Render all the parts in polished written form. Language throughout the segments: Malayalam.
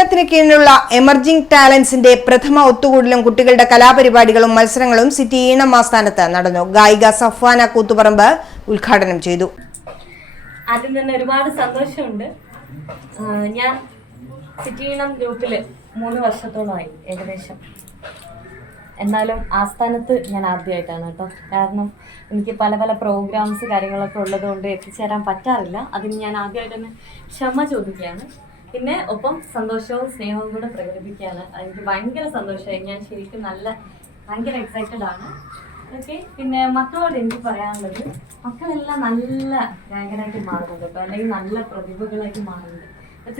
യുവജനത്തിന് കീഴിലുള്ള എമർജിംഗ് ടാലന്റ്സിന്റെ പ്രഥമ ഒത്തുകൂടലും കുട്ടികളുടെ കലാപരിപാടികളും മത്സരങ്ങളും സിറ്റി ഈണം ആസ്ഥാനത്ത് നടന്നു. ഗായിക സഫ്വാന കൂത്തുപറമ്പ് ഉദ്ഘാടനം ചെയ്തു. ആദ്യം തന്നെ ഒരുപാട് സന്തോഷമുണ്ട്. ഞാൻ സിറ്റി ഈണം ഗ്രൂപ്പിൽ 3 വർഷത്തോളമായി ഏകദേശം. എന്നാലും ആസ്ഥാനത്ത് ഞാൻ ആദ്യമായിട്ടാണ് കേട്ടോ. കാരണം എനിക്ക് പല പല പ്രോഗ്രാംസ് കാര്യങ്ങളൊക്കെ ഉള്ളതുകൊണ്ട് എത്തിച്ചേരാൻ പറ്റാറില്ല. അതിന് ഞാൻ ആദ്യമായിട്ട് തന്നെ ക്ഷമ ചോദിക്കുകയാണ്. പിന്നെ ഒപ്പം സന്തോഷവും സ്നേഹവും കൂടെ പ്രകടിപ്പിക്കുകയാണ്. എനിക്ക് ഭയങ്കര സന്തോഷമായി. ഞാൻ ശരിക്കും ഭയങ്കര എക്സൈറ്റഡ് ആണ്. ഓക്കെ, പിന്നെ മക്കളോട് എനിക്ക് പറയാനുള്ളത്, മക്കളെല്ലാം നല്ല ഗായകനായിട്ട് മാറുന്നുണ്ട് കേട്ടോ, അല്ലെങ്കിൽ നല്ല പ്രതിഭകളായിട്ട് മാറുന്നുണ്ട്.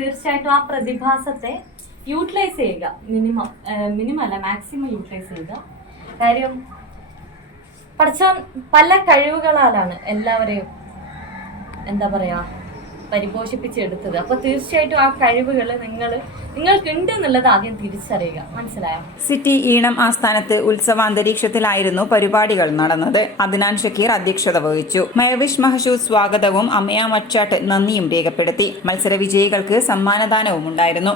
തീർച്ചയായിട്ടും ആ പ്രതിഭാസത്തെ യൂട്ടിലൈസ് ചെയ്യുക. മിനിമം അല്ല, മാക്സിമം യൂട്ടിലൈസ് ചെയ്യുക. കാര്യം പഠിച്ചാൽ പല കഴിവുകളാലാണ് എല്ലാവരെയും പരിപോഷിപ്പിച്ചെടുത്തത്. അപ്പോൾ തീർച്ചയായിട്ടും ആ കഴിവുകൾ നിങ്ങൾക്കുണ്ട് എന്നുള്ളത് ആദ്യം തിരിച്ചറിയുക. മനസ്സിലായോ? സിറ്റി ഈണം ആസ്ഥാനത്ത് ഉത്സവാന്തരീക്ഷത്തിലായിരുന്നു പരിപാടികൾ നടന്നത്. അദ്നാൻ ഷക്കീർ അധ്യക്ഷത വഹിച്ചു. മേവിഷ് മഹഷൂദ് സ്വാഗതവും അമയ മച്ചാട്ട് നന്ദിയും രേഖപ്പെടുത്തി. മത്സര വിജയികൾക്ക് സമ്മാനദാനവും ഉണ്ടായിരുന്നു.